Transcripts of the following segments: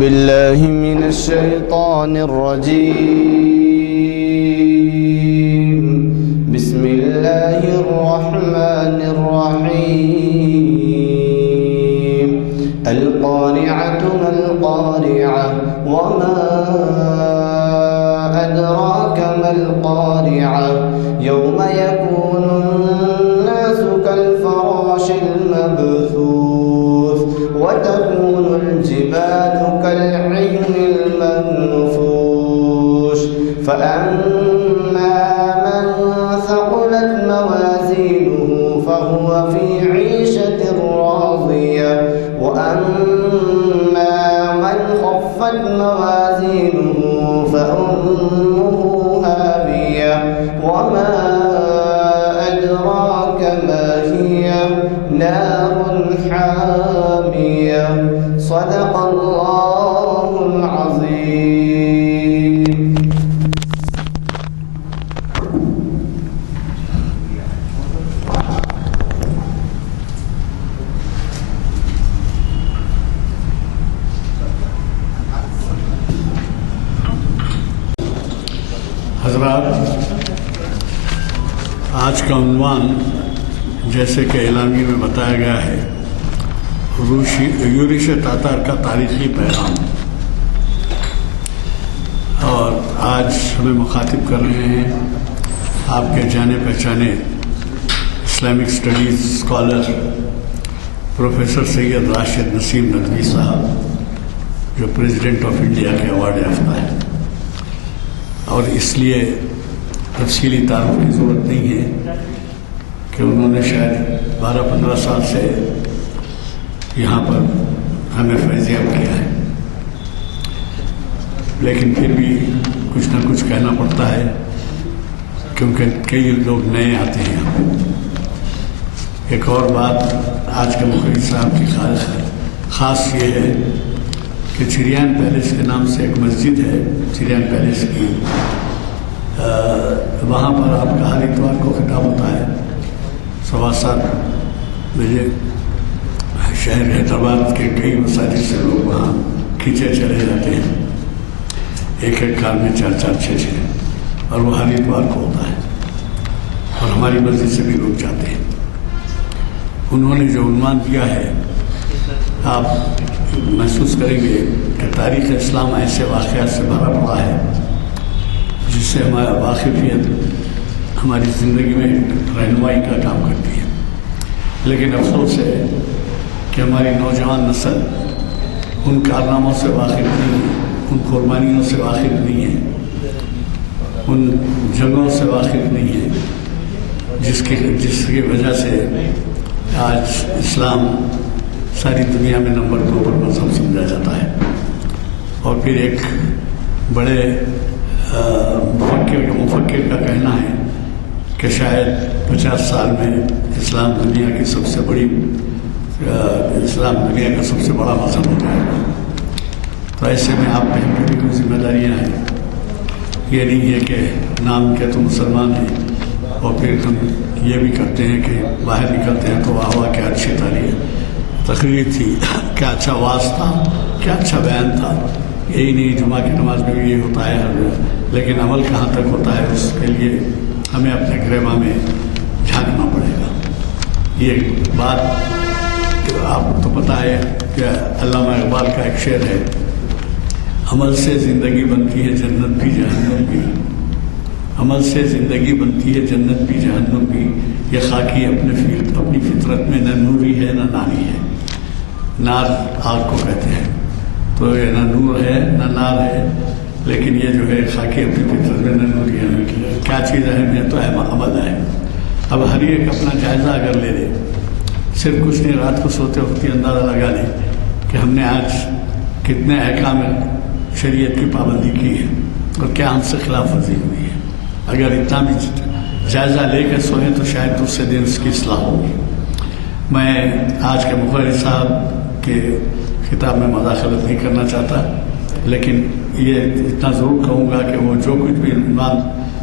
بالله من الشيطان الرجيم. بسم الله الرحمن الرحيم. القارعة ما القارعة وما أدراك ما القارعة يوم يكون الناس كالفراش المبثوث وتكون الجبال كالعهن المنفوش فأما من ثقلت موازينه فهو في عيشة راضية وأما من خفت موازينه فأمه هاوية وما أدراك ما هي نار حامية. صدق الله العظيم. حضرات، آج کا عنوان جیسے کہ اعلامیے میں بتایا گیا ہے یورش تاتار کا تاریخی پیغام، اور آج ہمیں مخاطب کر رہے ہیں آپ کے جانے پہچانے اسلامک اسٹڈیز اسکالر پروفیسر سید راشد نسیم ندوی صاحب، جو پریزیڈنٹ آف انڈیا کے ایوارڈ یافتہ ہیں، اور اس لیے تفصیلی تعارف کی ضرورت نہیں ہے کہ انہوں نے شاید 12-15 سال سے یہاں پر ہمیں فیضیاب کیا ہے، لیکن پھر بھی کچھ نہ کچھ کہنا پڑتا ہے کیونکہ کئی لوگ نئے آتے ہیں یہاں پہ۔ ایک اور بات آج کے مخرج صاحب کی خاص یہ ہے کہ چریان پیلیس کے نام سے ایک مسجد ہے، چریان پیلیس کی، وہاں پر آپ کا ہر اتوار کو خطاب ہوتا ہے 7:15 بجے۔ شہر حیدرآباد کے کئی مساجد سے لوگ وہاں کھینچے چلے جاتے ہیں، ایک کار میں 4-4-6 اور وہ ہر اتوار کو ہوتا ہے، اور ہماری مسجد سے بھی لوگ جاتے ہیں۔ انہوں نے جو عنوان دیا ہے، آپ محسوس کریں گے کہ تاریخ اسلام ایسے واقعات سے بھرا پڑا ہے جس سے ہمارا واقفیت ہماری زندگی میں رہنمائی کا کام کرتی ہے، لیکن افسوس ہے کہ ہماری نوجوان نسل ان کارناموں سے واقف نہیں ہے، ان قربانیوں سے واقف نہیں ہے، ان جنگوں سے واقف نہیں ہے جس کی وجہ سے آج اسلام ساری دنیا میں نمبر 2 پر مذہب سمجھا جاتا ہے۔ اور پھر ایک بڑے مفکر کا کہنا ہے کہ شاید 50 سال میں اسلام دنیا کا سب سے بڑا مذہب ہو جائے گا۔ تو ایسے میں آپ پہ بھی کوئی ذمہ داریاں ہیں، یہ نہیں ہے کہ نام کے تو مسلمان ہیں اور پھر ہم یہ بھی کرتے ہیں کہ باہر نکلتے ہیں تو واہ واہ کیا اچھی تقریر تھی، کیا اچھا واعظ تھا، کیا اچھا بیان تھا، یہی نہیں جمعہ کی نماز میں بھی یہ ہوتا ہے، لیکن عمل کہاں تک ہوتا ہے اس کے لیے ہمیں اپنے گریباں میں جھانکنا پڑے گا۔ یہ بات آپ کو تو پتہ ہے کہ علامہ اقبال کا ایک شعر ہے، عمل سے زندگی بنتی ہے جنت بھی جہنم بھی، عمل سے زندگی بنتی ہے جنت بھی جہنم بھی، یہ خاکی اپنی فطرت میں نہ نوری ہے نہ ناری ہے۔ نار آگ کو کہتے ہیں، تو یہ نہ نور ہے نہ نار ہے، لیکن یہ جو ہے خاکی اپنی فطرت میں نہ نوری ہے، کیا چیز اہم ہے تو عمل ہے۔ اب ہر ایک اپنا جائزہ اگر لے لے، صرف کچھ نہیں، رات کو سوتے وقت ہی اندازہ لگا لیں کہ ہم نے آج کتنے احکام شریعت کی پابندی کی ہے اور کیا ہم سے خلاف ورزی ہوئی ہے۔ اگر اتنا بھی جائزہ لے کے سوئیں تو شاید دوسرے دن اس کی اصلاح ہوگی۔ میں آج کے مخرج صاحب کے خطاب میں مداخلت نہیں کرنا چاہتا، لیکن یہ اتنا ضرور کہوں گا کہ وہ جو کچھ بھی عنوان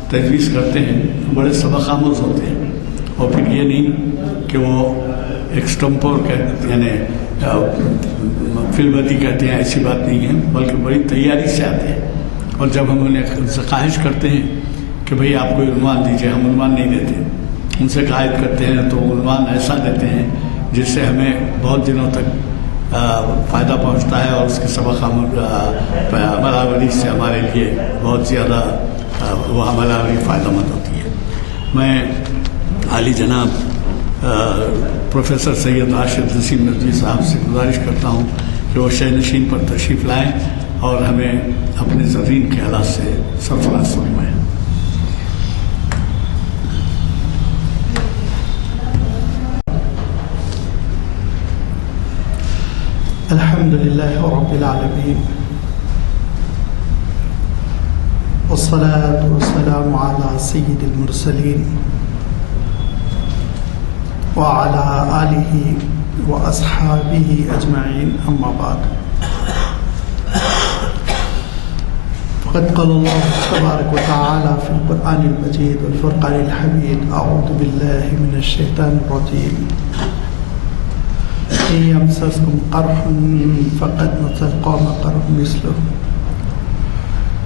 تجویز کرتے ہیں بڑے سبق آموز ہوتے ہیں، اور پھر یہ نہیں کہ وہ ایکسٹمپور یعنی فلبتی کہتے ہیں، ایسی بات نہیں ہے، بلکہ بڑی تیاری سے آتے ہیں. اور جب ہم ان سے خواہش کرتے ہیں کہ بھئی آپ کوئی عنوان دیجیے، ہم عنوان نہیں دیتے، ان سے قائد کرتے ہیں تو عنوان ایسا دیتے ہیں جس سے ہمیں بہت دنوں تک فائدہ پہنچتا ہے، اور اس کے سبق عمل آوری سے ہمارے لیے بہت زیادہ وہ عمل آوری فائدہ مند ہوتی ہے. میں عالی جناب پروفیسر سید راشد نسیم ندوی صاحب سے گزارش کرتا ہوں کہ وہ شہ نشین پر تشریف لائیں اور ہمیں اپنے زرین خیالات سے سرفراز فرمائیں. الحمد لله رب العالمين والصلاة والسلام على سيد المرسلين وعلى آله وأصحابه أجمعين، أما بعد. فقد قال الله تبارك وتعالى في القرآن المجيد والفرقان الحميد: أعوذ بالله من الشيطان الرجيم. إن يمسسكم قرح فقد مس القوم قرح مثله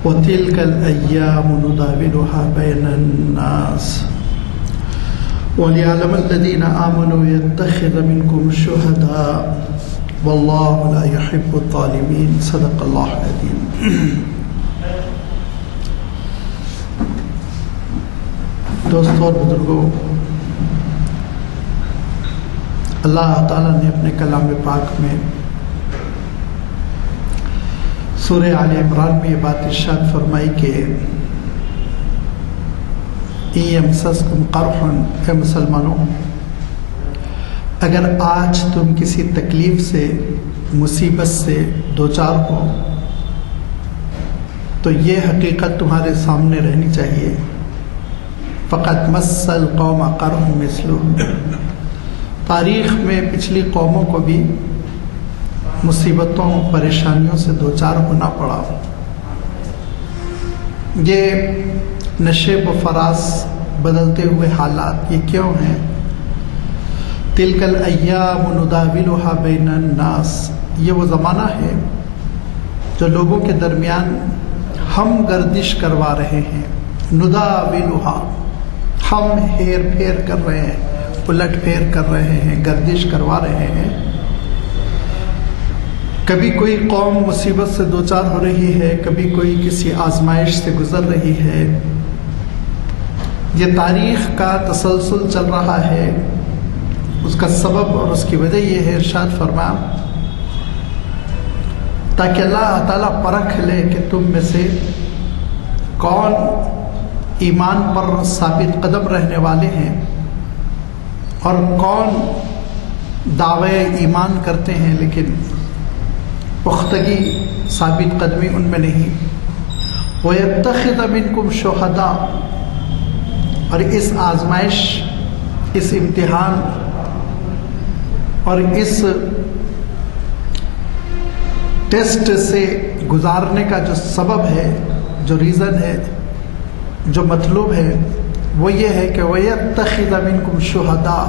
وتلك الأيام نداولها بين الناس وليعلم الذين آمنوا يتخذ منكم شهداء والله لا يحب الظالمين. صدق الله العظيم. دوستو اور بزرگوں، اللہ تعالیٰ نے اپنے کلام پاک میں سورہ آل عمران میں یہ بات ارشاد فرمائی کہ إن يمسسكم قرح، اے مسلمانوں، اگر آج تم کسی تکلیف سے، مصیبت سے دوچار ہو تو یہ حقیقت تمہارے سامنے رہنی چاہیے، فقد مس القوم قرح مثله، تاریخ میں پچھلی قوموں کو بھی مصیبتوں، پریشانیوں سے دوچار ہونا پڑا. یہ نشیب و فراز، بدلتے ہوئے حالات، یہ کیوں ہیں؟ تلک الایام نداولها بین الناس، یہ وہ زمانہ ہے جو لوگوں کے درمیان ہم گردش کروا رہے ہیں. نداولها، ہم ہیر پھیر کر رہے ہیں، الٹ پھیر کر رہے ہیں، گردش کروا رہے ہیں. کبھی کوئی قوم مصیبت سے دوچار ہو رہی ہے، کبھی کوئی کسی آزمائش سے گزر رہی ہے. یہ تاریخ کا تسلسل چل رہا ہے. اس کا سبب اور اس کی وجہ یہ ہے، ارشاد فرمایا، تاکہ اللہ تعالیٰ پرکھ لے کہ تم میں سے کون ایمان پر ثابت قدم رہنے والے ہیں اور کون دعوے ایمان کرتے ہیں لیکن پختگی، ثابت قدمی ان میں نہیں. وَيَتَّخِذَ مِنْكُمْ شُهَدَاءَ، اور اس آزمائش، اس امتحان اور اس ٹیسٹ سے گزارنے کا جو سبب ہے، جو ریزن ہے، جو مطلوب ہے، وہ یہ ہے کہ وَيَتَّخِذَ مِنْكُمْ شُهَدَاءَ،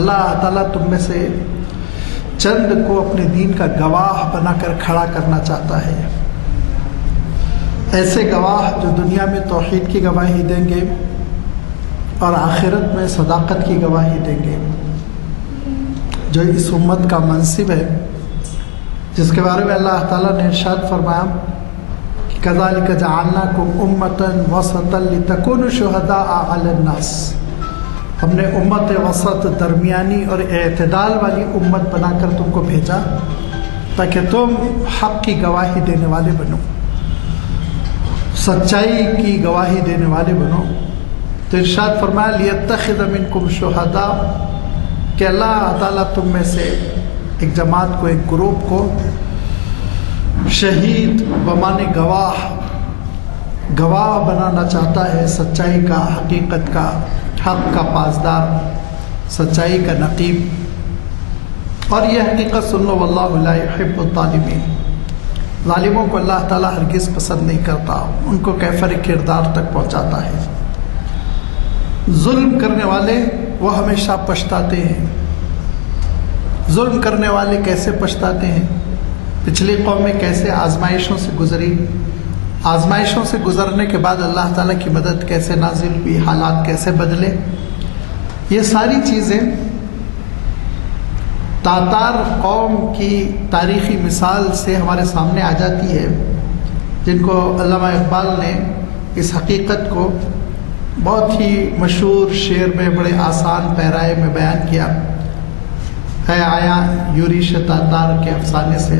اللہ تعالیٰ تم میں سے چند کو اپنے دین کا گواہ بنا کر کھڑا کرنا چاہتا ہے. ایسے گواہ جو دنیا میں توحید کی گواہی دیں گے اور آخرت میں صداقت کی گواہی دیں گے. جو اس امت کا منصب ہے، جس کے بارے میں اللہ تعالیٰ نے ارشاد فرمایا کہ كَذَلِكَ جَعَلْنَاكُمْ أُمَّةً وَسَطًا لِتَكُونُوا شُهَدَاءَ عَلَى النَّاسِ، ہم نے امت وسط، درمیانی اور اعتدال والی امت بنا کر تم کو بھیجا تاکہ تم حق کی گواہی دینے والے بنو، سچائی کی گواہی دینے والے بنو. تو ارشاد فرمایا لِيَتَّخِذَ مِنْكُمْ شُهَدَاءَ، کہ اللہ تعالیٰ تم میں سے ایک جماعت کو، ایک گروپ کو شہید بمانے گواہ بنانا چاہتا ہے، سچائی کا، حقیقت کا، حق کا پاسدار، سچائی کا نقیب. اور یہ حقیقت سن لو، واللہ لا يحب الظالمین، ظالموں کو اللہ تعالیٰ ہرگز پسند نہیں کرتا، ان کو کیفر کردار تک پہنچاتا ہے. ظلم کرنے والے وہ ہمیشہ پچھتاتے ہیں، ظلم کرنے والے کیسے پچھتاتے ہیں، پچھلی قومیں کیسے آزمائشوں سے گزری، آزمائشوں سے گزرنے کے بعد اللہ تعالیٰ کی مدد کیسے نازل ہوئی، حالات کیسے بدلے. یہ ساری چیزیں تاتار قوم کی تاریخی مثال سے ہمارے سامنے آ جاتی ہے، جن کو علامہ اقبال نے اس حقیقت کو بہت ہی مشہور شعر میں بڑے آسان پیرائے میں بیان کیا. ہے آیا یوریش تاتار کے افسانے سے،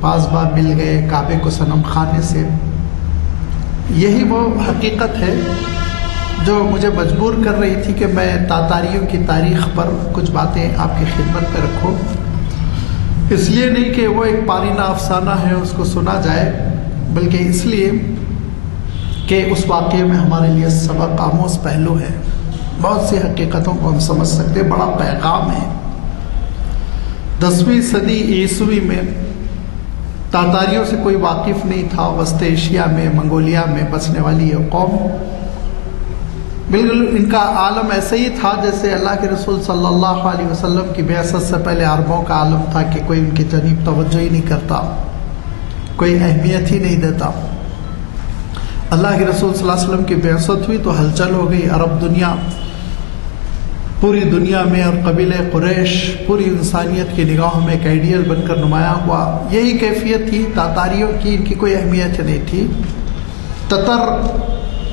پاسباں مل گئے کعبے کو صنم خانے سے. یہی وہ حقیقت ہے جو مجھے مجبور کر رہی تھی کہ میں تاتاریوں کی تاریخ پر کچھ باتیں آپ کی خدمت پہ رکھوں. اس لیے نہیں کہ وہ ایک پارینہ افسانہ ہے اس کو سنا جائے، بلکہ اس لیے کہ اس واقعے میں ہمارے لیے سبق آموز پہلو ہے. بہت سی حقیقتوں کو ہم سمجھ سکتے، بڑا پیغام ہے. 10ویں صدی عیسوی میں تاتاریوں سے کوئی واقف نہیں تھا. وسط ایشیا میں، منگولیا میں بسنے والی یہ قوم، بالکل ان کا عالم ایسا ہی تھا جیسے اللہ کے رسول صلی اللہ علیہ وسلم کی بعثت سے پہلے عربوں کا عالم تھا، کہ کوئی ان کی جانب توجہ ہی نہیں کرتا، کوئی اہمیت ہی نہیں دیتا. اللہ کے رسول صلی اللہ علیہ وسلم کی بعثت ہوئی تو ہلچل ہو گئی. عرب دنیا پوری دنیا میں اور قبیلہ قریش پوری انسانیت کی نگاہوں میں ایک آئیڈیل بن کر نمایاں ہوا. یہی کیفیت تھی تاتاریوں کی، ان کی کوئی اہمیت نہیں تھی. تتر،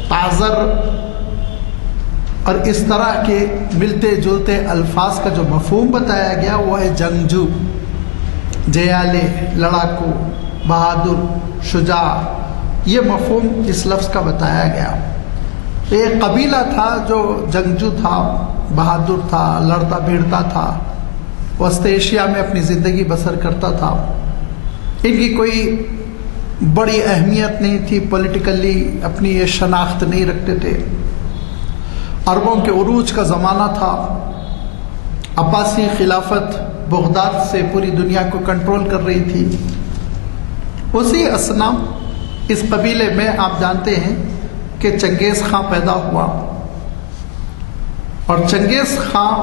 تازر اور اس طرح کے ملتے جلتے الفاظ کا جو مفہوم بتایا گیا وہ ہے جنگجو، جیالے، لڑاکو، بہادر، شجاع. یہ مفہوم اس لفظ کا بتایا گیا. ایک قبیلہ تھا جو جنگجو تھا، بہادر تھا، لڑتا بھیڑتا تھا، وسط ایشیا میں اپنی زندگی بسر کرتا تھا. ان کی کوئی بڑی اہمیت نہیں تھی، پولیٹیکلی اپنی یہ شناخت نہیں رکھتے تھے. عربوں کے عروج کا زمانہ تھا. عباسی خلافت بغداد سے پوری دنیا کو کنٹرول کر رہی تھی. اسی اثنا اس قبیلے میں آپ جانتے ہیں کہ چنگیز خاں پیدا ہوا، اور چنگیز خاں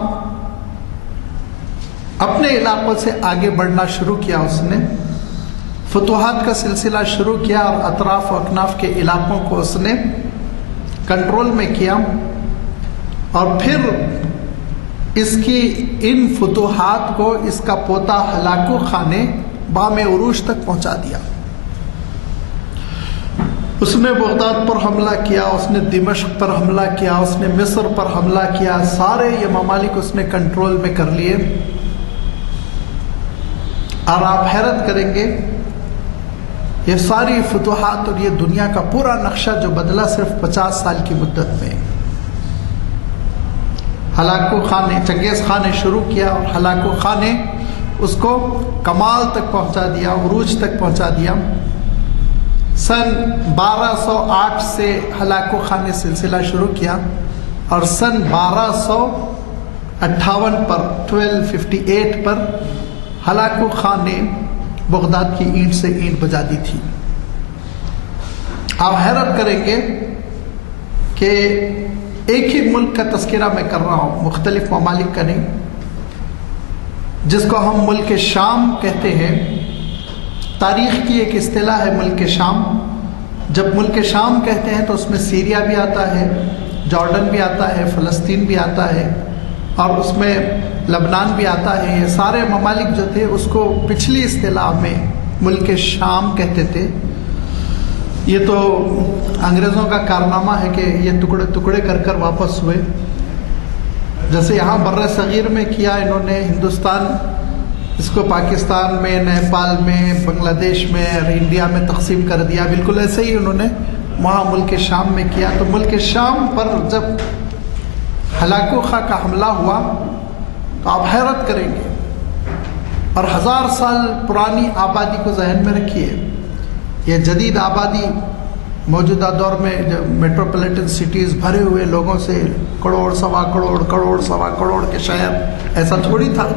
اپنے علاقوں سے آگے بڑھنا شروع کیا. اس نے فتوحات کا سلسلہ شروع کیا اور اطراف و اکناف کے علاقوں کو اس نے کنٹرول میں کیا. اور پھر اس کی ان فتوحات کو اس کا پوتا ہلاکو خان نے بام عروج تک پہنچا دیا. اس نے بغداد پر حملہ کیا، اس نے دمشق پر حملہ کیا، اس نے مصر پر حملہ کیا. سارے یہ ممالک اس نے کنٹرول میں کر لیے. اور آپ حیرت کریں گے یہ ساری فتوحات اور یہ دنیا کا پورا نقشہ جو بدلا صرف 50 سال کی مدت میں. ہلاکو خان نے، چنگیز خان نے شروع کیا اور ہلاکو خان نے اس کو کمال تک پہنچا دیا، عروج تک پہنچا دیا. سن 1208 سے ہلاکو خان نے سلسلہ شروع کیا اور سن 1258 پر 1258 پر ہلاکو خان نے بغداد کی اینٹ سے اینٹ بجا دی تھی. آپ حیرت کریں گے کہ ایک ہی ملک کا تذکرہ میں کر رہا ہوں، مختلف ممالک کا نہیں، جس کو ہم ملک شام کہتے ہیں. تاریخ کی ایک اصطلاح ہے ملک شام. جب ملک شام کہتے ہیں تو اس میں سیریا بھی آتا ہے، جارڈن بھی آتا ہے، فلسطین بھی آتا ہے، اور اس میں لبنان بھی آتا ہے. یہ سارے ممالک جو تھے اس کو پچھلی اصطلاح میں ملک شام کہتے تھے. یہ تو انگریزوں کا کارنامہ ہے کہ یہ ٹکڑے ٹکڑے کر کر واپس ہوئے. جیسے یہاں بر صغیر میں کیا انہوں نے، ہندوستان اس کو پاکستان میں، نیپال میں، بنگلہ دیش میں اور انڈیا میں تقسیم کر دیا. بالکل ایسے ہی انہوں نے وہاں ملک شام میں کیا. تو ملک شام پر جب ہلاکو خاں کا حملہ ہوا تو آپ حیرت کریں گے. اور 1000 سال پرانی آبادی کو ذہن میں رکھیے. یہ جدید آبادی موجودہ دور میں جو میٹروپولیٹن سٹیز بھرے ہوئے لوگوں سے، کروڑ سوا کروڑ، کروڑ سوا کروڑ کے شہر، ایسا تھوڑی تھا.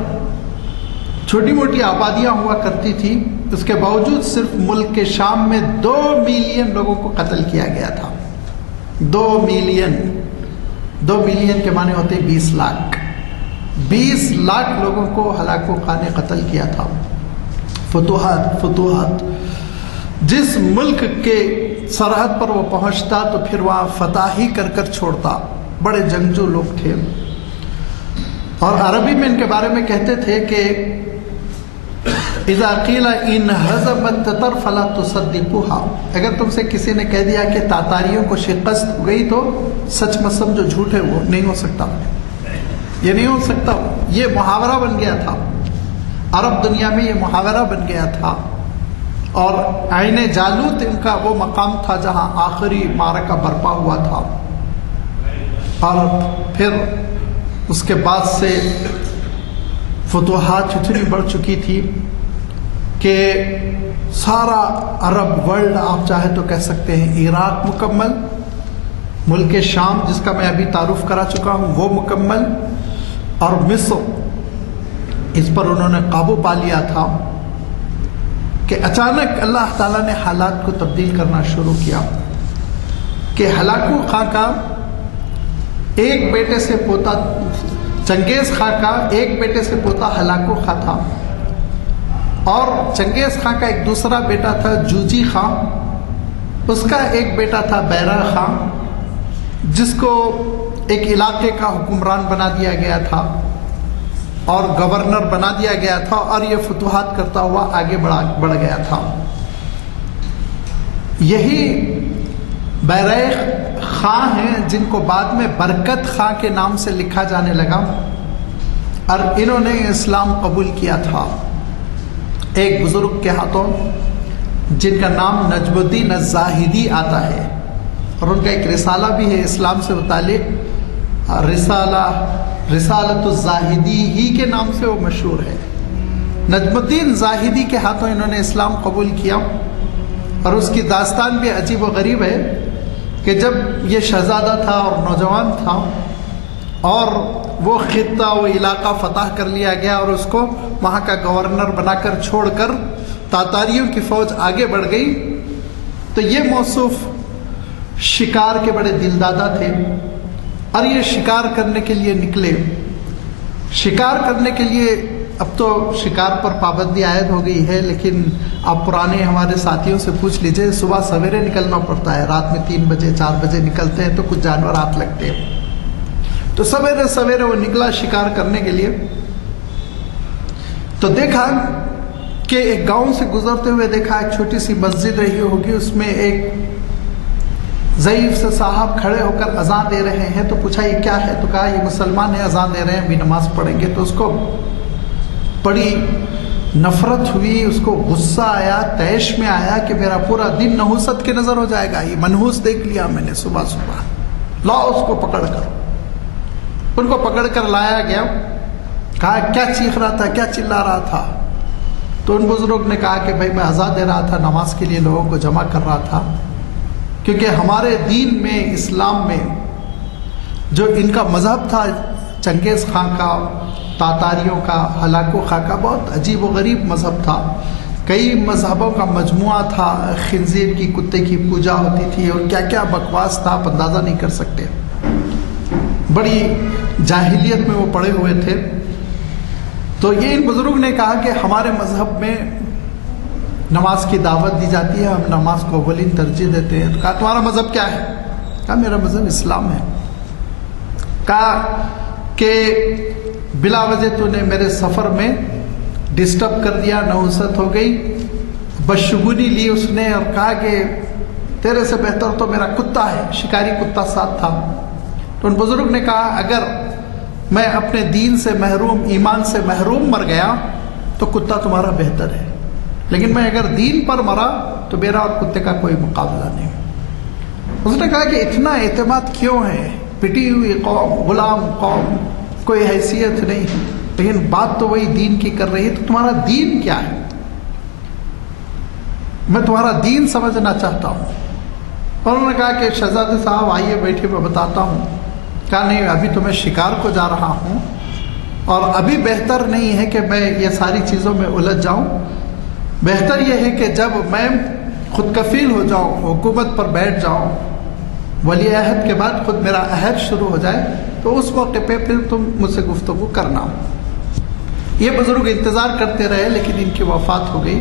چھوٹی موٹی آبادیاں ہوا کرتی تھی. اس کے باوجود صرف ملک کے شام میں 2 ملین لوگوں کو قتل کیا گیا تھا. 2 ملین. 2 ملین کے معنی ہوتے 20 لاکھ. 20 لاکھ لوگوں کو ہلاک و خانے قتل کیا تھا. فتوحات جس ملک کے سرحد پر وہ پہنچتا تو پھر وہاں فتح ہی کر کر چھوڑتا. بڑے جنگجو لوگ تھے. اور عربی میں ان کے بارے میں کہتے تھے کہ اذا قیل ان ہزمت تتر فلا تصدقوها، اگر تم سے کسی نے کہہ دیا کہ تاتاریوں کو شکست ہو گئی تو سچ مت سمجھو، جھوٹ ہے وہ، نہیں ہو سکتا، یہ نہیں ہو سکتا. یہ محاورہ بن گیا تھا عرب دنیا میں، یہ محاورہ بن گیا تھا. اور عین جالوت ان کا وہ مقام تھا جہاں آخری معرکہ برپا ہوا تھا. اور پھر اس کے بعد سے فتوحات اتنی بڑھ چکی تھی کہ سارا عرب ورلڈ آپ چاہے تو کہہ سکتے ہیں، عراق مکمل، ملک شام جس کا میں ابھی تعارف کرا چکا ہوں وہ مکمل، اور مصر اس پر انہوں نے قابو پا لیا تھا کہ اچانک اللہ تعالیٰ نے حالات کو تبدیل کرنا شروع کیا کہ ہلاکو خاں کا ایک بیٹے سے پوتا، چنگیز خاں کا ایک بیٹے سے پوتا ہلاکو خاں تھا، اور چنگیز خاں کا ایک دوسرا بیٹا تھا جوجی خاں، اس کا ایک بیٹا تھا بیرا خاں، جس کو ایک علاقے کا حکمران بنا دیا گیا تھا اور گورنر بنا دیا گیا تھا، اور یہ فتوحات کرتا ہوا آگے بڑھ گیا تھا. یہی بیرہ خاں ہیں جن کو بعد میں برکت خاں کے نام سے لکھا جانے لگا، اور انہوں نے اسلام قبول کیا تھا ایک بزرگ کے ہاتھوں جن کا نام نجم الدین الزاہدی آتا ہے، اور ان کا ایک رسالہ بھی ہے اسلام سے متعلق، رسالت الزاہدی ہی کے نام سے وہ مشہور ہے. نجم الدین زاہدی کے ہاتھوں انہوں نے اسلام قبول کیا، اور اس کی داستان بھی عجیب و غریب ہے کہ جب یہ شہزادہ تھا اور نوجوان تھا اور وہ خطہ وہ علاقہ فتح کر لیا گیا اور اس کو وہاں کا گورنر بنا کر چھوڑ کر تاتاریوں کی فوج آگے بڑھ گئی، تو یہ موصوف شکار کے بڑے دلدادہ تھے، اور یہ شکار کرنے کے لیے نکلے. شکار کرنے کے لیے اب تو شکار پر پابندی عائد ہو گئی ہے، لیکن آپ پرانے ہمارے ساتھیوں سے پوچھ لیجئے، صبح سویرے نکلنا پڑتا ہے، رات میں 3 بجے 4 بجے نکلتے ہیں تو کچھ جانور ہاتھ لگتے ہیں. تو سویرے سویرے وہ نکلا شکار کرنے کے لیے، تو دیکھا کہ ایک گاؤں سے گزرتے ہوئے دیکھا ایک چھوٹی سی مسجد رہی ہوگی، اس میں ایک ضعیف سے صاحب کھڑے ہو کر اذان دے رہے ہیں. تو پوچھا یہ کیا ہے؟ تو کہا یہ مسلمان ہیں، اذان دے رہے ہیں، بھی نماز پڑھیں گے. تو اس کو بڑی نفرت ہوئی، اس کو غصہ آیا، طیش میں آیا کہ میرا پورا دن نحوست کے نظر ہو جائے گا. یہ منحوس دیکھ لیا میں نے صبح صبح، لاؤ اس کو پکڑ کر. ان کو پکڑ کر لایا گیا. کہا کیا چیخ رہا تھا، کیا چلا رہا تھا؟ تو ان بزرگ نے کہا کہ بھائی میں اذان دے رہا تھا، نماز کے لیے لوگوں کو جمع کر رہا تھا، کیونکہ ہمارے دین میں، اسلام میں جو ان کا مذہب تھا چنگیز خان کا، تاتاریوں کا، ہلاکو خاں کا، بہت عجیب و غریب مذہب تھا. کئی مذہبوں کا مجموعہ تھا، خنزیر کی، کتے کی پوجا ہوتی تھی، اور کیا کیا بکواس تھا آپ اندازہ نہیں کر سکتے. بڑی جاہلیت میں وہ پڑے ہوئے تھے. تو یہ ان بزرگ نے کہا کہ ہمارے مذہب میں نماز کی دعوت دی جاتی ہے، ہم نماز کو اولین ترجیح دیتے ہیں. تو کہا تمہارا مذہب کیا ہے؟ کہا میرا مذہب اسلام ہے. کہا کہ بلا وجہ تو نے میرے سفر میں ڈسٹرب کر دیا، نحوست ہو گئی، بدشگونی لی اس نے، اور کہا کہ تیرے سے بہتر تو میرا کتا ہے، شکاری کتا ساتھ تھا. تو ان بزرگ نے کہا اگر میں اپنے دین سے محروم، ایمان سے محروم مر گیا تو کتا تمہارا بہتر ہے، لیکن میں اگر دین پر مرا تو میرا اور کتے کا کوئی مقابلہ نہیں. اس نے کہا کہ اتنا اعتماد کیوں ہے؟ پٹی ہوئی قوم، غلام قوم، کوئی حیثیت نہیں، لیکن بات تو وہی دین کی کر رہی ہے. تو تمہارا دین کیا ہے؟ میں تمہارا دین سمجھنا چاہتا ہوں. اور انہوں نے کہا کہ شہزادے صاحب آئیے بیٹھے، میں بتاتا ہوں. کہا نہیں، ابھی تو میں شکار کو جا رہا ہوں، اور ابھی بہتر نہیں ہے کہ میں یہ ساری چیزوں میں الجھ جاؤں. بہتر یہ ہے کہ جب میں خود کفیل ہو جاؤں، حکومت پر بیٹھ جاؤں، ولی عہد کے بعد خود میرا عہد شروع ہو جائے، تو اس موقع پہ پھر تم مجھ سے گفتگو کرنا. یہ بزرگ انتظار کرتے رہے لیکن ان کی وفات ہو گئی،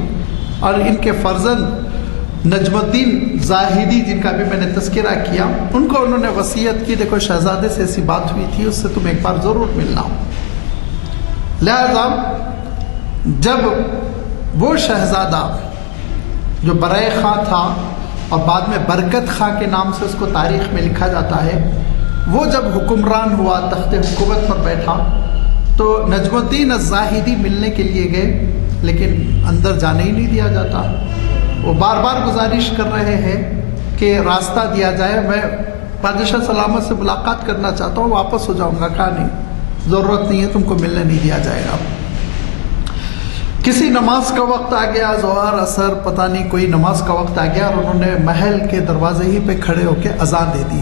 اور ان کے فرزند نجم الدین زاہدی جن کا بھی میں نے تذکرہ کیا، ان کو انہوں نے وصیت کی دیکھو شہزادے سے ایسی بات ہوئی تھی، اس سے تم ایک بار ضرور ملنا. لہذا جب وہ شہزادہ جو برائے خاں تھا اور بعد میں برکت خاں کے نام سے اس کو تاریخ میں لکھا جاتا ہے، وہ جب حکمران ہوا، تخت حکومت پر بیٹھا، تو نجم الدین الزاہدی ملنے کے لیے گئے لیکن اندر جانے ہی نہیں دیا جاتا. وہ بار بار گزارش کر رہے ہیں کہ راستہ دیا جائے، میں بادشاہ سلامت سے ملاقات کرنا چاہتا ہوں، واپس ہو جاؤں گا. کہا نہیں، ضرورت نہیں ہے، تم کو ملنے نہیں دیا جائے گا. کسی نماز کا وقت آ گیا، ظہر عصر پتہ نہیں کوئی نماز کا وقت آ گیا، اور انہوں نے محل کے دروازے ہی پہ کھڑے ہو کے اذان دے دی.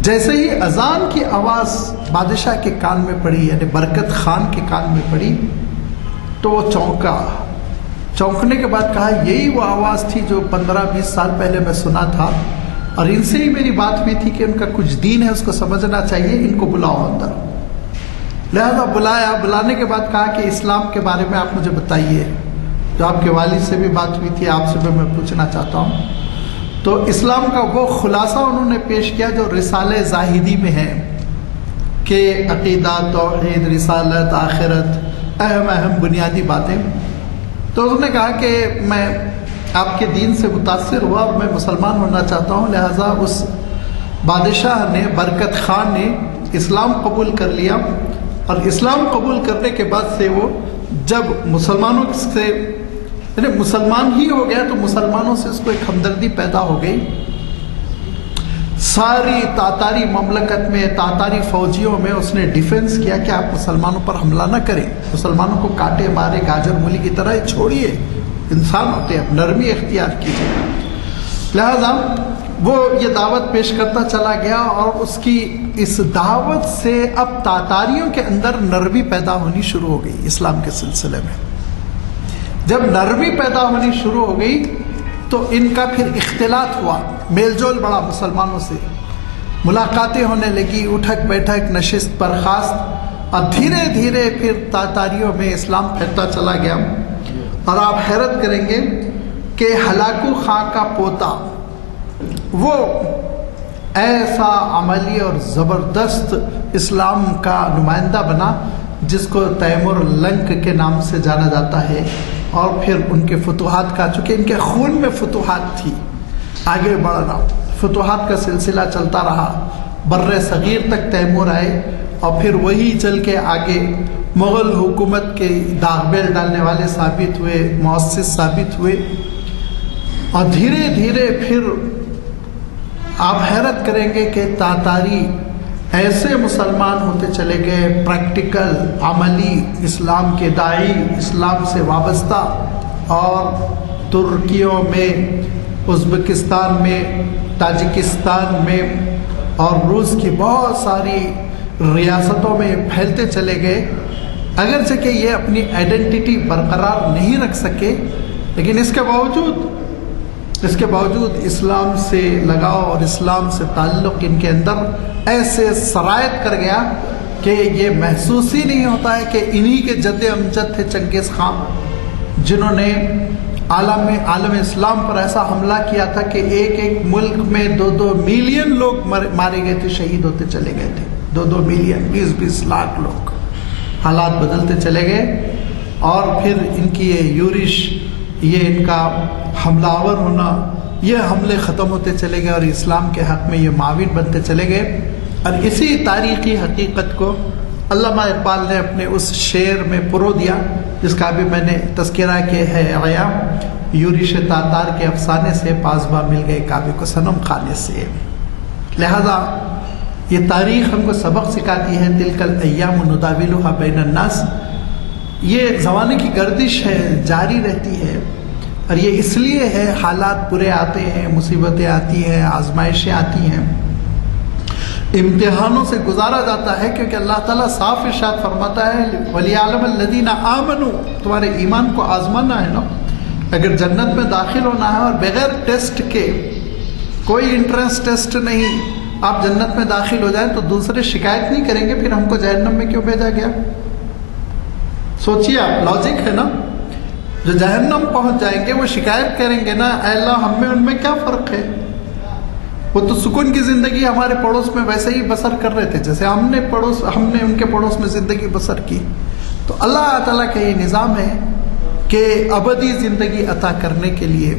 جیسے ہی اذان کی آواز بادشاہ کے کان میں پڑی، یعنی برکت خان کے کان میں پڑی، تو وہ چونکا. چونکنے کے بعد کہا یہی وہ آواز تھی جو 15-20 سال پہلے میں سنا تھا، اور ان سے ہی میری بات ہوئی تھی کہ ان کا کچھ دین ہے، اس کو سمجھنا چاہیے، ان کو بلاؤ اندر. لہذا بلایا. بلانے کے بعد کہا کہ اسلام کے بارے میں آپ مجھے بتائیے، جو آپ کے والد سے بھی بات ہوئی تھی، آپ سے بھی میں پوچھنا چاہتا ہوں. تو اسلام کا وہ خلاصہ انہوں نے پیش کیا جو رسالہ زاہدی میں ہے کہ عقیدہ، توحید، رسالت، آخرت، اہم بنیادی باتیں. تو انہوں نے کہا کہ میں آپ کے دین سے متاثر ہوا اور میں مسلمان ہونا چاہتا ہوں. لہٰذا اس بادشاہ نے، برکت خان نے اسلام قبول کر لیا، اور اسلام قبول کرنے کے بعد سے وہ جب مسلمانوں سے، یعنی مسلمان ہی ہو گیا، تو مسلمانوں سے اس کو ایک ہمدردی پیدا ہو گئی. ساری تاتاری مملکت میں، تاتاری فوجیوں میں اس نے ڈیفنس کیا کہ آپ مسلمانوں پر حملہ نہ کریں، مسلمانوں کو کاٹے مارے گاجر مولی کی طرح چھوڑیے، انسان ہوتے ہیں، نرمی اختیار کیجیے. لہذا وہ یہ دعوت پیش کرتا چلا گیا، اور اس کی اس دعوت سے اب تاتاریوں کے اندر نرمی پیدا ہونی شروع ہو گئی. اسلام کے سلسلے میں جب نرمی پیدا ہونی شروع ہو گئی تو ان کا پھر اختلاط ہوا، میل جول بڑا، مسلمانوں سے ملاقاتیں ہونے لگی، اٹھک بیٹھک، نشست برخاست، اور دھیرے دھیرے پھر تاتاریوں میں اسلام پھیلتا چلا گیا. اور آپ حیرت کریں گے کہ ہلاکو خان کا پوتا وہ ایسا عملی اور زبردست اسلام کا نمائندہ بنا جس کو تیمور لنک کے نام سے جانا جاتا ہے. اور پھر ان کے فتوحات کا، چونکہ ان کے خون میں فتوحات تھی، آگے بڑھنا، فتوحات کا سلسلہ چلتا رہا. بر صغیر تک تیمور آئے، اور پھر وہی چل کے آگے مغل حکومت کے داغ بیل ڈالنے والے ثابت ہوئے، مؤسس ثابت ہوئے. اور دھیرے دھیرے پھر آپ حیرت کریں گے کہ تاتاری ایسے مسلمان ہوتے چلے گئے، پریکٹیکل، عملی، اسلام کے داعی، اسلام سے وابستہ. اور ترکیوں میں، ازبکستان میں، تاجکستان میں اور روس کی بہت ساری ریاستوں میں پھیلتے چلے گئے. اگرچہ کہ یہ اپنی آئیڈینٹی برقرار نہیں رکھ سکے، لیکن اس کے باوجود اسلام سے لگاؤ اور اسلام سے تعلق ان کے اندر ایسے سرایت کر گیا کہ یہ محسوس ہی نہیں ہوتا ہے کہ انہی کے جد امجد تھے چنگیز خان، جنہوں نے عالم اسلام پر ایسا حملہ کیا تھا کہ ایک ملک میں 2 ملین لوگ مارے گئے تھے، شہید ہوتے چلے گئے تھے. 2 ملین، 20 لاکھ لوگ. حالات بدلتے چلے گئے، اور پھر ان کی یہ یورش، یہ ان کا حملہ آور ہونا، یہ حملے ختم ہوتے چلے گئے، اور اسلام کے حق میں یہ معاون بنتے چلے گئے. اور اسی تاریخی حقیقت کو علامہ اقبال نے اپنے اس شعر میں پرو دیا جس کا بھی میں نے تذکرہ کیا ہے، عیام یورش تاتار کے افسانے سے پاسباں مل گئے کعبے کو صنم خانے سے. لہذا یہ تاریخ ہم کو سبق سکھاتی ہے، تلک الایام نداولها بین الناس. یہ زمانے کی گردش ہے، جاری رہتی ہے، اور یہ اس لیے ہے، حالات برے آتے ہیں، مصیبتیں آتی ہیں، آزمائشیں آتی ہیں، امتحانوں سے گزارا جاتا ہے، کیونکہ اللہ تعالیٰ صاف ارشاد فرماتا ہے وَلِيَعْلَمَ الَّذِينَ آمَنُوا، تمہارے ایمان کو آزمانا ہے نا. اگر جنت میں داخل ہونا ہے اور بغیر ٹیسٹ کے، کوئی انٹرنس ٹیسٹ نہیں، آپ جنت میں داخل ہو جائیں تو دوسرے شکایت نہیں کریں گے پھر ہم کو جہنم میں کیوں بھیجا گیا؟ سوچیے آپ، لاجک ہے نا. جو جہنم پہنچ جائیں گے وہ شکایت کریں گے نا، اے اللہ ہم میں ان میں کیا فرق ہے؟ وہ تو سکون کی زندگی ہمارے پڑوس میں ویسے ہی بسر کر رہے تھے جیسے ہم نے ان کے پڑوس میں زندگی بسر کی. تو اللہ تعالیٰ کا یہ نظام ہے کہ ابدی زندگی عطا کرنے کے لیے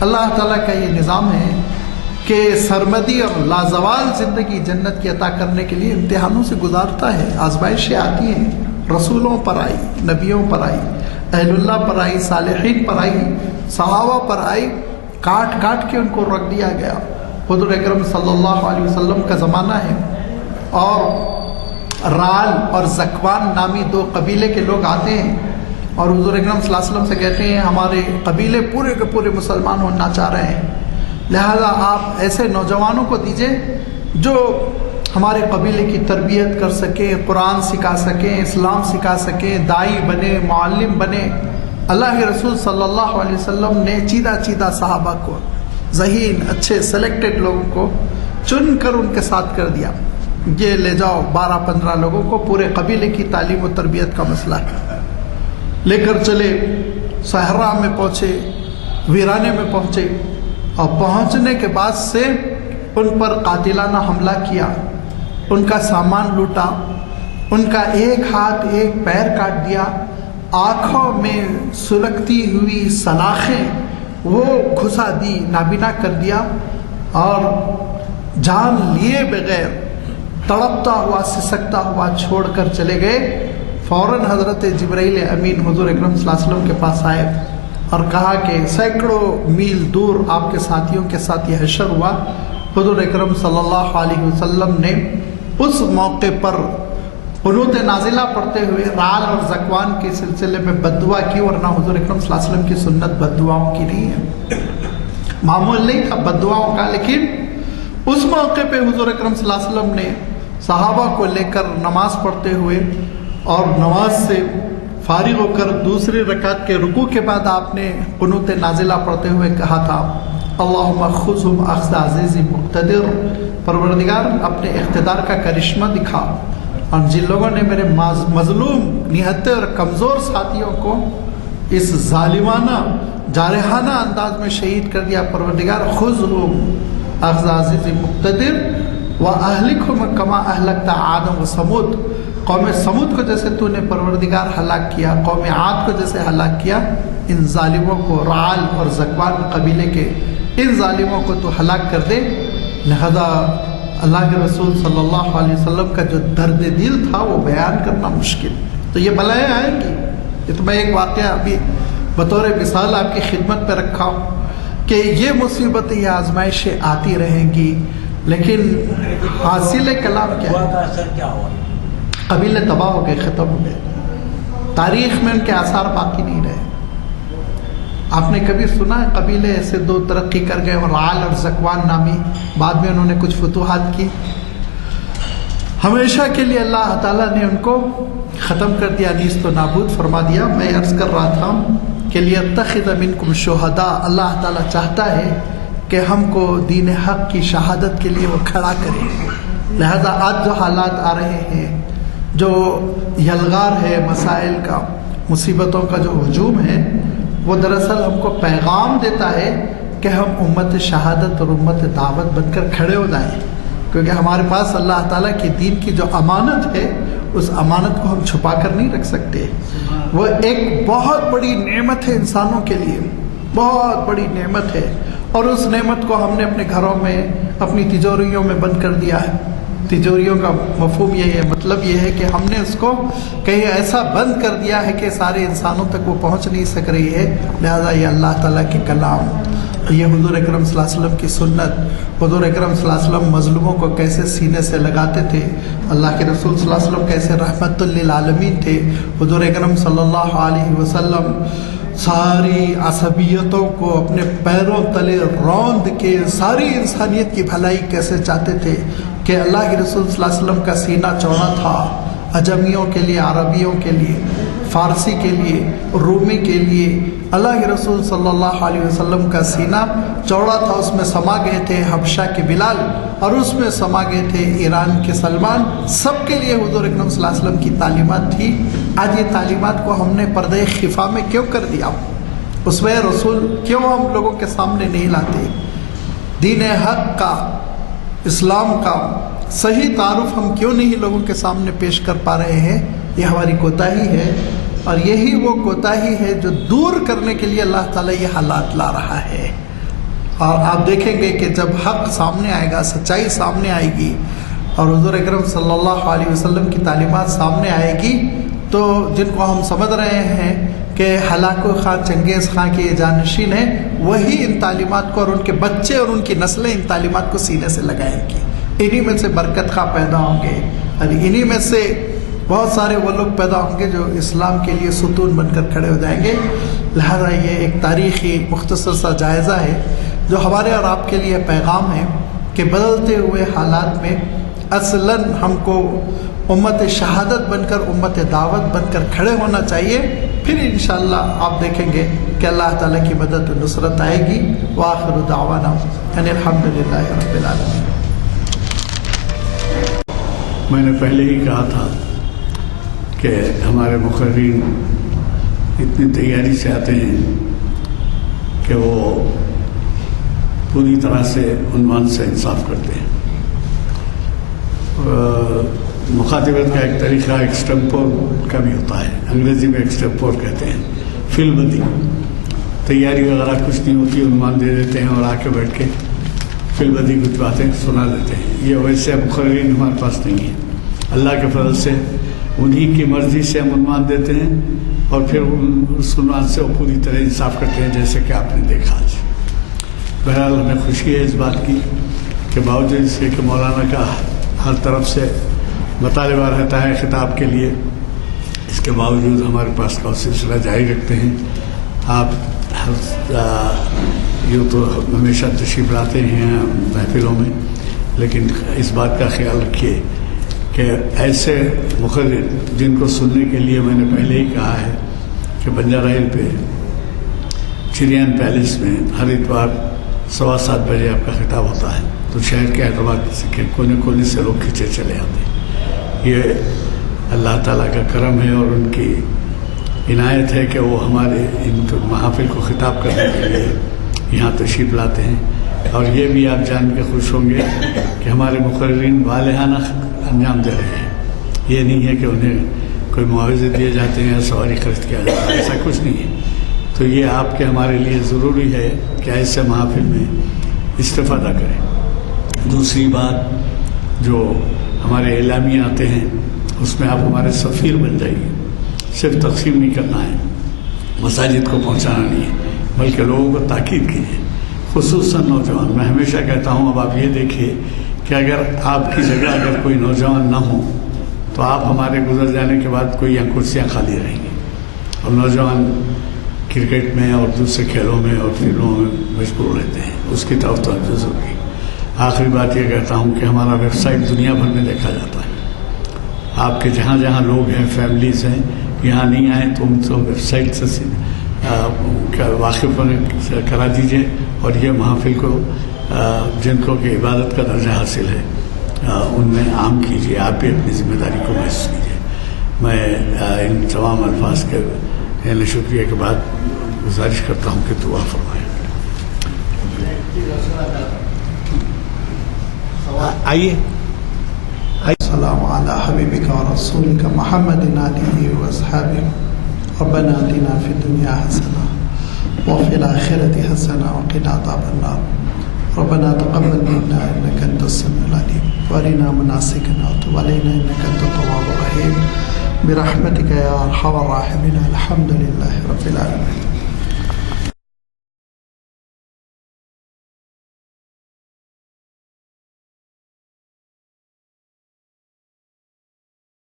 اللہ تعالیٰ کا یہ نظام ہے کہ سرمدی اور لازوال زندگی جنت کی عطا کرنے کے لیے امتحانوں سے گزارتا ہے. آزمائشیں آتی ہیں، رسولوں پر آئی، نبیوں پر آئی، اہل اللہ پر آئی، صالحین پر آئی، صحابہ پر آئی، کاٹ کاٹ کے ان کو رکھ دیا گیا. حضور اکرم صلی اللہ علیہ وسلم کا زمانہ ہے اور رال اور زکوان نامی دو قبیلے کے لوگ آتے ہیں اور حضور اکرم صلی اللہ علیہ وسلم سے کہتے ہیں ہمارے قبیلے پورے کے پورے مسلمان ہونا چاہ رہے ہیں، لہذا آپ ایسے نوجوانوں کو دیجئے جو ہمارے قبیلے کی تربیت کر سکیں، قرآن سکھا سکیں، اسلام سکھا سکیں، دائی بنے، معلم بنے. اللہ کے رسول صلی اللہ علیہ وسلم نے چیدہ صحابہ کو، ذہین اچھے سلیکٹڈ لوگوں کو چن کر ان کے ساتھ کر دیا، یہ لے جاؤ 12-15 لوگوں کو، پورے قبیلے کی تعلیم و تربیت کا مسئلہ ہے. لے کر چلے، صحرا میں پہنچے، ویرانے میں پہنچے اور پہنچنے کے بعد سے ان پر قاتلانہ حملہ کیا، ان کا سامان لوٹا، ان کا ایک ہاتھ ایک پیر کاٹ دیا، آنکھوں میں سلگتی ہوئی سلاخیں وہ گھسا دی، نابینا کر دیا اور جان لیے بغیر تڑپتا ہوا سسکتا ہوا چھوڑ کر چلے گئے. فوراً حضرت جبرائیل امین حضور اکرم صلی اللہ علیہ وسلم کے پاس آئے اور کہا کہ سینکڑوں میل دور آپ کے ساتھیوں کے ساتھ یہ حشر ہوا. حضور اکرم صلی اللہ علیہ وسلم نے اس موقع پر قنوت نازلہ پڑھتے ہوئے رال اور زکوان کے سلسلے میں بد دعا کی، ورنہ حضور اکرم صلی اللہ علیہ وسلم کی سنت بد دعاؤں کی نہیں ہے، معمول نہیں تھا بد دعاؤں کا. لیکن اس موقع پہ حضور اکرم صلی اللہ علیہ وسلم نے صحابہ کو لے کر نماز پڑھتے ہوئے اور نماز سے فارغ ہو کر دوسری رکعت کے رکوع کے بعد آپ نے قنوت نازلہ پڑھتے ہوئے کہا تھا اللہم خذہم اخذ عزیز مقتدر، پروردگار اپنے اقتدار کا کرشمہ دکھا، اور جن لوگوں نے میرے مظلوم نہتے اور کمزور ساتھیوں کو اس ظالمانہ جارحانہ انداز میں شہید کر دیا، پروردگار خذہم اخذ عزیز مقتدر واہلکہم کما اہلکت عاد و ثمود، قوم سمود کو جیسے تو نے پروردگار ہلاک کیا، قوم عاد کو جیسے ہلاک کیا، ان ظالموں کو، رعال اور زکوان قبیلے کے ان ظالموں کو تو ہلاک کر دے. لہذا اللہ کے رسول صلی اللہ علیہ وسلم کا جو درد دل تھا وہ بیان کرنا مشکل. تو یہ بلائیں آئیں گی. یہ تو میں ایک واقعہ ابھی بطور مثال آپ کی خدمت پہ رکھا ہوں کہ یہ مصیبتیں، یہ آزمائشیں آتی رہیں گی، لیکن حاصل کلام کیا ہے؟ قبیلے تباہ ہو گئے، ختم ہو گئے، تاریخ میں ان کے آثار باقی نہیں رہے. آپ نے کبھی سنا ہے قبیلے ایسے دو ترقی کر گئے اور رعال اور زکوان نامی بعد میں انہوں نے کچھ فتوحات کی؟ ہمیشہ کے لیے اللہ تعالیٰ نے ان کو ختم کر دیا، نیست و نابود فرما دیا. میں عرض کر رہا تھا کہ لیتخذ منکم شہداء، اللہ تعالیٰ چاہتا ہے کہ ہم کو دین حق کی شہادت کے لیے وہ کھڑا کرے. لہذا آج جو حالات آ رہے ہیں، جو یلغار ہے مسائل کا، مصیبتوں کا جو ہجوم ہے، وہ دراصل ہم کو پیغام دیتا ہے کہ ہم امت شہادت اور امت دعوت بن کر کھڑے ہو جائیں، کیونکہ ہمارے پاس اللہ تعالیٰ کی دین کی جو امانت ہے اس امانت کو ہم چھپا کر نہیں رکھ سکتے. وہ ایک بہت بڑی نعمت ہے انسانوں کے لیے، بہت بڑی نعمت ہے، اور اس نعمت کو ہم نے اپنے گھروں میں، اپنی تجوریوں میں بند کر دیا ہے. تجوریوں کا مفہوم یہ ہے، مطلب یہ ہے کہ ہم نے اس کو کہیں ایسا بند کر دیا ہے کہ سارے انسانوں تک وہ پہنچ نہیں سک رہی ہے. لہذا یہ اللہ تعالیٰ کے کلام، یہ حضور اکرم صلی اللہ علیہ وسلم کی سنت، حضور اکرم صلی اللہ علیہ وسلم مظلوموں کو کیسے سینے سے لگاتے تھے، اللہ کے رسول صلی اللہ علیہ وسلم کیسے رحمت للعالمین تھے، حضور اکرم صلی اللہ علیہ وسلم ساری عصبیتوں کو اپنے پیروں تلے روند کے ساری انسانیت کی بھلائی کیسے چاہتے تھے کہ اللہ کے رسول صلی اللہ علیہ وسلم کا سینہ چوڑا تھا اجمیوں کے لیے، عربیوں کے لیے، فارسی کے لیے، رومی کے لیے، اللہ کے رسول صلی اللہ علیہ وسلم کا سینہ چوڑا تھا، اس میں سما گئے تھے حبشہ کے بلال اور اس میں سما گئے تھے ایران کے سلمان. سب کے لیے حضور اکرم صلی اللہ علیہ وسلم کی تعلیمات تھی. آج یہ تعلیمات کو ہم نے پردہ خفا میں کیوں کر دیا؟ اسوہ رسول کیوں ہم لوگوں کے سامنے نہیں لاتے؟ دین حق کا، اسلام کا صحیح تعارف ہم کیوں نہیں لوگوں کے سامنے پیش کر پا رہے ہیں؟ یہ ہماری کوتاہی ہے، اور یہی وہ کوتاہی ہے جو دور کرنے کے لیے اللہ تعالیٰ یہ حالات لا رہا ہے. اور آپ دیکھیں گے کہ جب حق سامنے آئے گا، سچائی سامنے آئے گی اور حضور اکرم صلی اللہ علیہ وسلم کی تعلیمات سامنے آئے گی، تو جن کو ہم سمجھ رہے ہیں کہ ہلاکو خان چنگیز خان کے یہ جانشین ہیں، وہی ان تعلیمات کو اور ان کے بچے اور ان کی نسلیں ان تعلیمات کو سینے سے لگائیں گی. انہی میں سے برکت خواہ پیدا ہوں گے، اور انہی میں سے بہت سارے وہ لوگ پیدا ہوں گے جو اسلام کے لیے ستون بن کر کھڑے ہو جائیں گے. لہذا یہ ایک تاریخی مختصر سا جائزہ ہے جو ہمارے اور آپ کے لیے پیغام ہے کہ بدلتے ہوئے حالات میں اصلاً ہم کو امت شہادت بن کر، امت دعوت بن کر کھڑے ہونا چاہیے. پھر انشاءاللہ آپ دیکھیں گے کہ اللہ تعالیٰ کی مدد و نصرت آئے گی. وآخر دعوانا ان الحمدللہ رب العالمین. میں نے پہلے ہی کہا تھا کہ ہمارے مقررین اتنی تیاری سے آتے ہیں کہ وہ پوری طرح سے عنوان سے انصاف کرتے ہیں. مخاطبت کا ایک طریقہ ایکسٹمپور کا بھی ہوتا ہے، انگریزی میں ایکسٹمپور کہتے ہیں، فی البدی. تیاری وغیرہ کچھ نہیں ہوتی، عنوان دے دیتے ہیں اور آ کے بیٹھ کے فی البدی کچھ باتیں سنا دیتے ہیں. یہ ویسے مقررین ہمارے پاس نہیں ہے. اللہ کے فضل سے انہی کی مرضی سے ہم عنوان دیتے ہیں اور پھر اس عنوان سے وہ پوری طرح انصاف کرتے ہیں، جیسے کہ آپ نے دیکھا آج. بہرحال ہمیں خوشی ہے اس بات کی کہ باوجود اس کے کہ مولانا کا ہر طرف سے مطالبہ رہتا ہے خطاب کے لیے، اس کے باوجود ہمارے پاس کا سلسلہ جاری رکھتے ہیں. آپ یوں تو ہمیشہ تشریف لاتے ہیں محفلوں میں، لیکن اس بات کا خیال رکھیے کہ ایسے مقرر جن کو سننے کے لیے میں نے پہلے ہی کہا ہے کہ بنجارہ ہل پہ چریان پیلس میں ہر اتوار 7:15 بجے آپ کا خطاب ہوتا ہے، تو شہر کے اعتبار سے کونے کونے سے لوگ کھینچے چلے آتے ہیں. یہ اللہ تعالیٰ کا کرم ہے اور ان کی عنایت ہے کہ وہ ہمارے ان محافل کو خطاب کرنے کے لیے یہاں تشریف لاتے ہیں. اور یہ بھی آپ جان کے خوش ہوں گے کہ ہمارے مقررین والہانہ انجام دے رہے ہیں. یہ نہیں ہے کہ انہیں کوئی معاوضے دیے جاتے ہیں یا سواری خرچ کیا جاتا ہے، ایسا کچھ نہیں ہے. تو یہ آپ کے ہمارے لیے ضروری ہے کہ ایسے محافل میں استفادہ کریں. دوسری بات، جو ہمارے اعلامیے آتے ہیں اس میں آپ ہمارے سفیر بن جائیے. صرف تقسیم نہیں کرنا ہے، مساجد کو پہنچانا نہیں ہے، بلکہ لوگوں کو تاکید کیجیے، خصوصاً نوجوان. میں ہمیشہ کہتا ہوں، اب آپ یہ دیکھیے کہ اگر آپ کی جگہ اگر کوئی نوجوان نہ ہو تو آپ ہمارے گزر جانے کے بعد کوئی یہاں کرسیاں خالی رہیں گی، اور نوجوان کرکٹ میں اور دوسرے کھیلوں میں اور فلموں میں مشغول رہتے ہیں. اس کی طرف توجہ ضروری. آخری بات یہ کہتا ہوں کہ ہمارا ویب سائٹ دنیا بھر میں دیکھا جاتا ہے. آپ کے جہاں جہاں لوگ ہیں، فیملیز ہیں، یہاں نہیں آئیں تو ان سے ویب سائٹ سے واقف کرا دیجیے، اور یہ محافل کو جن کو کہ عبادت کا درجہ حاصل ہے ان میں عام کیجیے. آپ بھی اپنی ذمہ داری کو محسوس کیجیے. میں ان تمام الفاظ کے یعنی شکریہ کے بعد گزارش کرتا ہوں کہ دعا فرمائیں. آئیے. السلام علی حبیبک و رسولک محمد علیہ وصحبہ. ربنا آتنا فی الدنیا حسنہ وفی الآخرۃ حسنہ وقنا عذاب النار. ربنا تقبل منا انک انت السمیع العلیم وارنا مناسکنا وتب علینا انک انت التواب الرحیم برحمتک یا ارحم الراحمین. الحمد للہ رب العالمین.